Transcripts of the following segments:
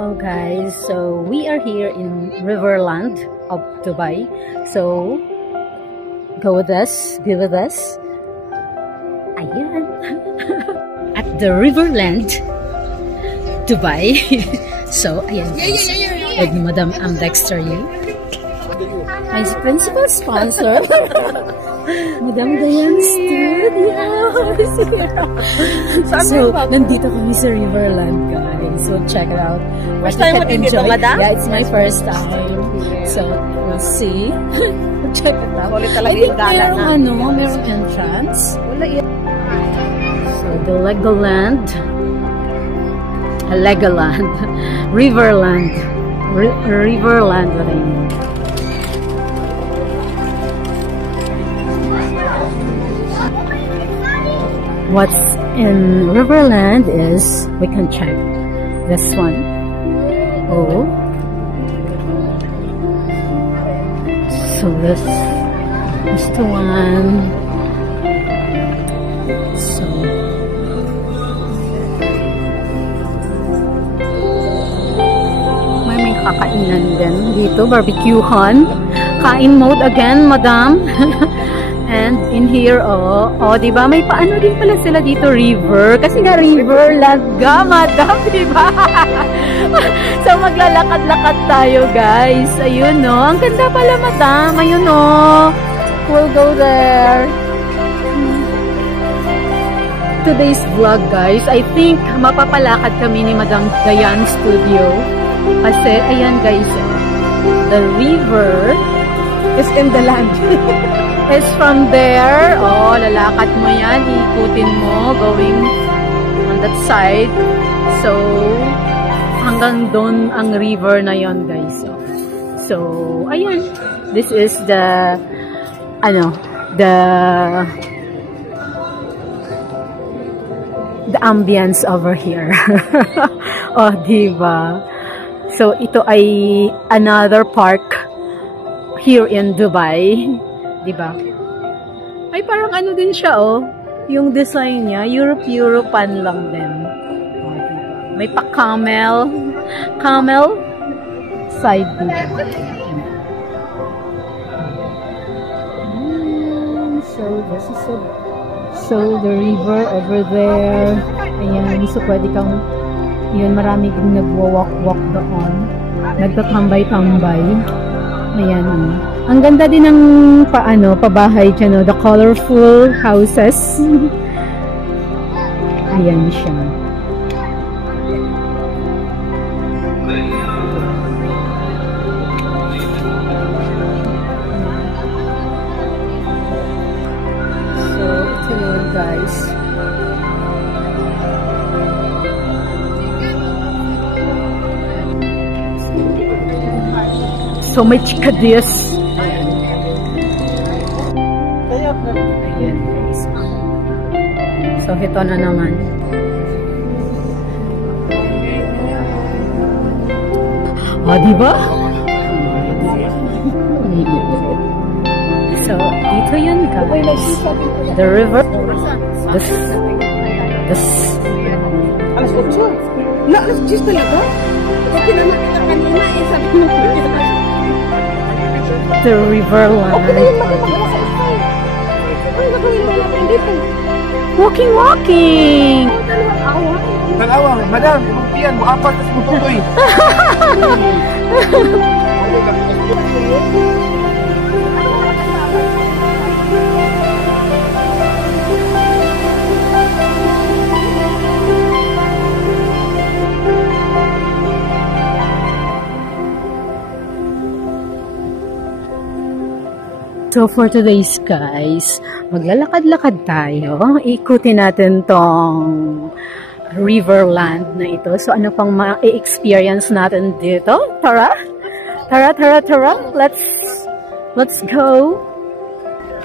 Well guys, so we are here in Riverland of Dubai. So go with us, be with us. Ayan. At the Riverland Dubai. So ayan guys, with Madam Dexter Yu. My principal sponsor. Madam Dayan Studios. So, nandito kami sa Riverland, guys. So, check it out. First time mo din dito, Madam? Yeah, it's my first time. So, we'll see. Check it out. I think merong entrance. So, the Legoland. Riverland. Riverland, what I mean. What's in Riverland is, we can check this one. Oh. So this is the one. So. May kakainan din dito, barbecuehan. Kain mode again, madam. And in here, diba? May paano din pala sila dito, river. Kasi nga Riverland ga, madam, diba? So, maglalakad-lakad tayo, guys. Ayun, no? Ang ganda pala, madam. Ayun, no? We'll go there. Today's vlog, guys. I think mapapalakad kami ni Madam Dayan Studio. Kasi, ayan, guys. The river is in the land. Is from there. Oh, lalakad mo yan. Ikutin mo. Going on that side. So, hanggang doon ang river na yon, guys. So, ayan. This is the ambience over here. Oh, diba? So, ito ay another park here in Dubai. Diba? Ay, parang ano din siya, oh. Yung design niya, European lang din. Oh, diba? May pa-camel side dito. So, this is so the river over there. Ayan, so pwede kang, yun, marami din nagwa-walk doon. Nagtatambay-tambay. Ayan, ang ganda din ng pabahay dyan, no? The colorful houses. Ayan siya. So, ito yun, guys. So, may chikadis. Ayan, guys. So, ito na naman. Oh, diba? So, dito yun, guys. The river. This. Alas 8? Alas 10 talaga? Kasi naman kita kanina, sabi mo. The Riverland. Walking. Dalawa, madam, buktiyan mo apat sa mututoy. So for today's, guys, maglalakad-lakad tayo. Ikutin natin tong Riverland na ito. So ano pang ma-experience natin dito? Tara! Let's go!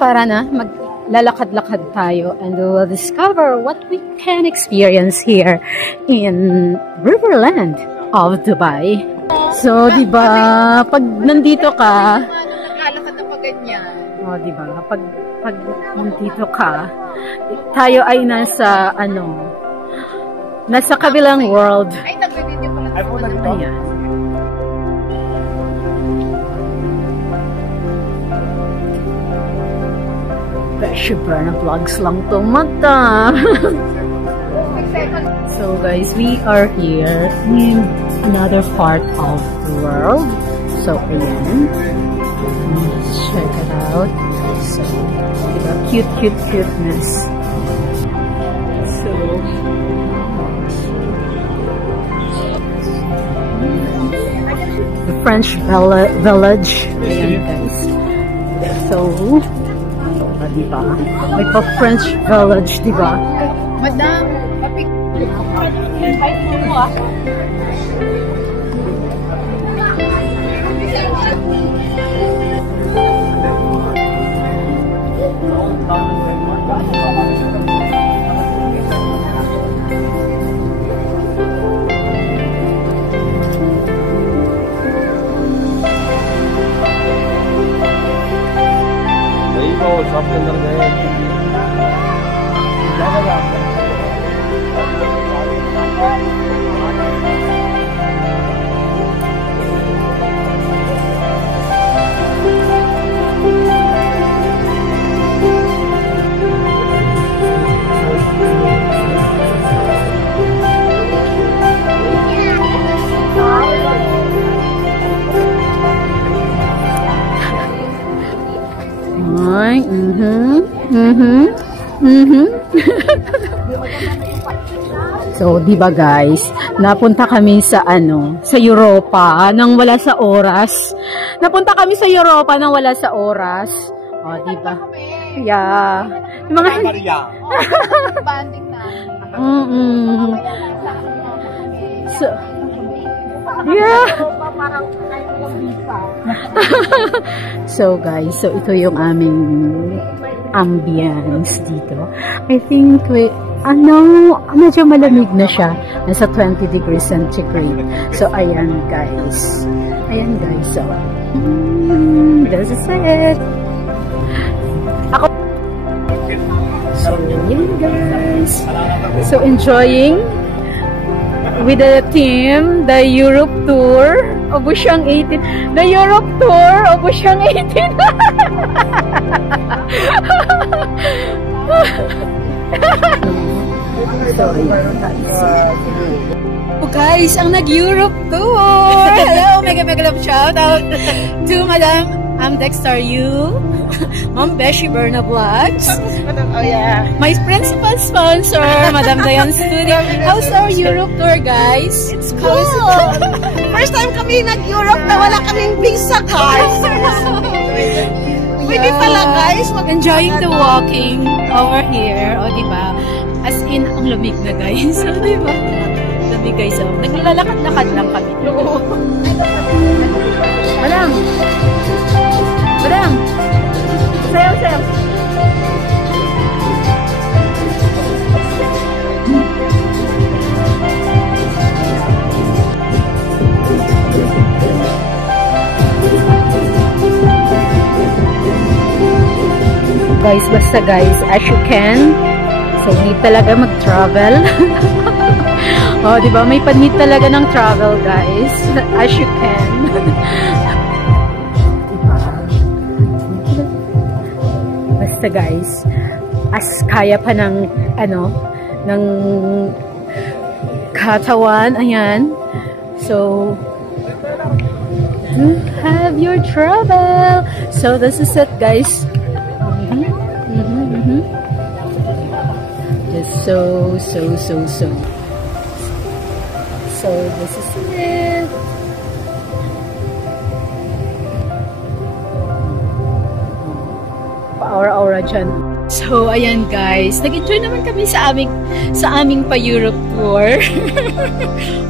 Para na, maglalakad-lakad tayo and we will discover what we can experience here in Riverland of Dubai. So, diba, pag nandito ka, oh, diba? Pag nandito ka, tayo ay nasa kabilang world. Ay, nag-video pala Ayan. Beshi Berna vlogs lang to mata. So guys, we are here in another part of the world. So ayan. Let's check it out. So, cuteness. So, the French village. Ayan guys. So, diba? May pa-French village, diba? Madam, shop के अंदर गए So, di ba guys, napunta kami sa sa Europa nang wala sa oras. Napunta kami sa Europa nang wala sa oras. Oh, di ba? Yeah. Yung mga banding na. So, yeah. So guys, so ito yung aming ambience dito. I think medyo malamig na siya. Nasa 20 degrees centigrade. So ayan guys. Ayan guys. So, this is it. So ayan guys. So enjoying with the team, the Europe tour of Busyang 18. The Europe tour of Busyang 18. So, guys, ang nag-Europe tour. Hello, mega love shout out to Madam Dexter Yu, Ma'am Beshi Berna Vlogs. Oh yeah. My principal sponsor, Madam Dayan Studio. How's our Europe tour, guys? It's cool. First time kami nag-Europe na wala kaming visa card. Pwede pala guys. Enjoying the walking over here. O, diba? As in, ang lamig na guys. O, diba? Lamig guys. O, naglalakad-lakad lang kami. Madam! Madam! Sayaw! Guys, basta guys, as you can. So, need talaga mag-travel. Oh, diba? May panid talaga ng travel, guys. As you can. Basta guys, as kaya pa ng, ng katawan, ayan. So, have your travel. So, this is it, guys. Just so. So, this is it. Pa-aura-aura dyan. So, ayan guys. Nag-enjoy naman kami sa aming pa-Europe tour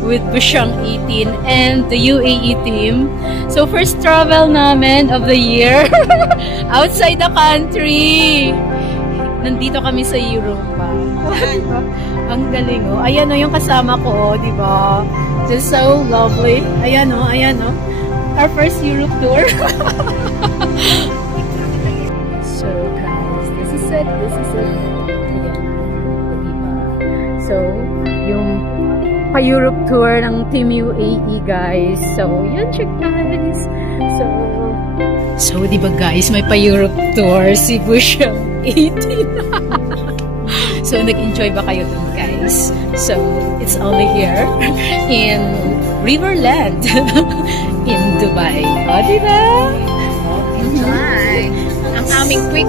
with Busyang 18 and the UAE team. So, first travel namin of the year outside the country. Nandito kami sa Europa. Diba? Ang galing, oh. Ayan, oh, yung kasama ko, oh, diba? Just so lovely. Ayan, oh. Our first Europe tour. So, guys, this is it. Ayan, diba? So, yung pa-Europe tour ng Team UAE, guys. So, yun siya, guys. So, di ba guys, may pa-Europe tour si Busham 18. So, nag-enjoy ba kayo dun, guys? So, it's only here in Riverland in Dubai. O, di ba? Enjoy ang aming quick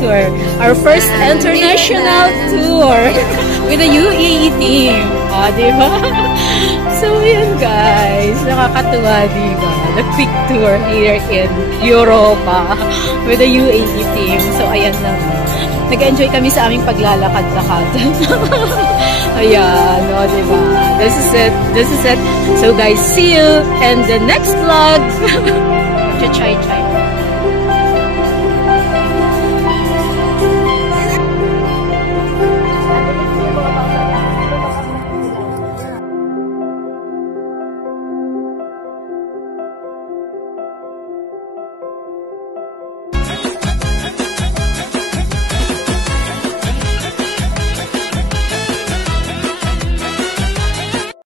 Tour. Our first international tour with the UAE team. O, di ba? So, yun guys. Nakakatuwa, di ba? The quick tour here in Europa with the UAE team. So, ayan lang. Nag-enjoy kami sa aming paglalakad-lakad. Ayan, o, diba? This is it. So, guys, see you in the next vlog. Chai-chai.